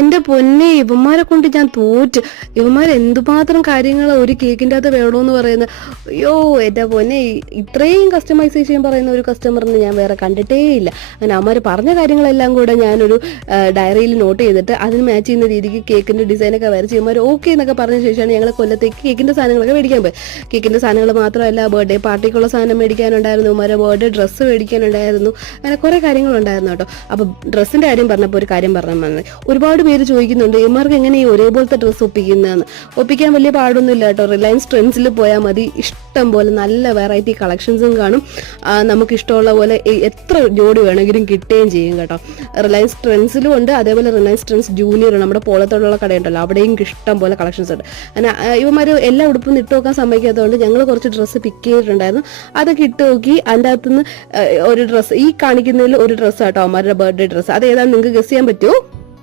എന്റെ പൊന്നെ, ഇവന്മാരെ കൊണ്ട് ഞാൻ തോറ്റ്. ഇവന്മാർ എന്തുമാത്രം കാര്യങ്ങൾ ഒരു കേക്കിൻ്റെ അകത്ത് വേണമെന്ന് പറയുന്നത്. അയ്യോ എന്റെ പൊന്നെ, ഇത്രയും കസ്റ്റമൈസേഷൻ പറയുന്ന ഒരു കസ്റ്റമറിന് ഞാൻ വേറെ കണ്ടിട്ടേ ഇല്ല. അങ്ങനെ അവന്മാർ പറഞ്ഞ കാര്യങ്ങളെല്ലാം കൂടെ ഞാനൊരു ഡയറിയിൽ നോട്ട് ചെയ്തിട്ട് അതിന് മാച്ച് ചെയ്യുന്ന രീതിക്ക് കേക്കിന്റെ ഡിസൈനൊക്കെ വരച്ച് ഇവന്മാർ ഓക്കെ എന്നൊക്കെ പറഞ്ഞ ശേഷമാണ് ഞങ്ങൾ കൊല്ലത്തേക്ക് കേക്കിന്റെ സാധനങ്ങളൊക്കെ മേടിക്കാൻ പോയി. കേക്കിന്റെ സാധനങ്ങൾ മാത്രമല്ല, ബർത്ത്ഡേ പാർട്ടിക്കുള്ള സാധനം മേടിക്കാനുണ്ടായിരുന്നു, ഇവന്മാരെ ബർത്ത്ഡേ ഡ്രസ്സ് മേടിക്കാനുണ്ടായിരുന്നു, അങ്ങനെ കുറെ കാര്യങ്ങളുണ്ടായിരുന്നു കേട്ടോ. അപ്പൊ ഡ്രസ്സിന്റെ കാര്യം പറഞ്ഞപ്പോൾ ഒരു കാര്യം പറഞ്ഞാൽ വന്നത്, ഒരുപാട് പേര് ചോദിക്കുന്നുണ്ട് ഇവന്മാർക്ക് എങ്ങനെ ഈ ഒരേപോലത്തെ ഡ്രസ്സ് ഒപ്പിക്കുന്നതെന്ന്. ഒപ്പിക്കാൻ വലിയ പാടൊന്നുമില്ല കേട്ടോ. റിലയൻസ് ട്രെൻഡ്സിൽ പോയാൽ മതി, ഇഷ്ടം പോലെ നല്ല വെറൈറ്റി കളക്ഷൻസും കാണും. നമുക്ക് ഇഷ്ടമുള്ള പോലെ എത്ര ജോഡി വേണമെങ്കിലും കിട്ടുകയും ചെയ്യും കേട്ടോ. റിലയൻസ് ട്രെൻഡ്സിലും ഉണ്ട്, അതേപോലെ റിലയൻസ് ട്രെൻഡ്സ് ജൂനിയർ നമ്മുടെ പോളത്തോടുള്ള കടയുണ്ടല്ലോ, അവിടെയും ഇഷ്ടം പോലെ കളക്ഷൻസ് ഉണ്ട്. അങ്ങനെ ഇവന്മാർ എല്ലാ ഉടുപ്പും ഇട്ട് നോക്കാൻ സമ്മതിക്കാത്തതുകൊണ്ട് ഞങ്ങൾ കുറച്ച് ഡ്രസ്സ് പിക്ക് ചെയ്തിട്ടുണ്ടായിരുന്നു. അതൊക്കെ ഇട്ട് നോക്കി. അതിൻ്റെ അകത്തുനിന്ന് ഒരു ഡ്രസ്സ്, ഈ കാണിക്കുന്നതിൽ ഒരു ഡ്രസ്സ് കേട്ടോ അവന്മാരുടെ ബർത്ത്ഡേ ഡ്രസ്സ്. അത് ഏതാണെന്ന് നിങ്ങൾക്ക് ഗസ് ചെയ്യാൻ പറ്റുമോ?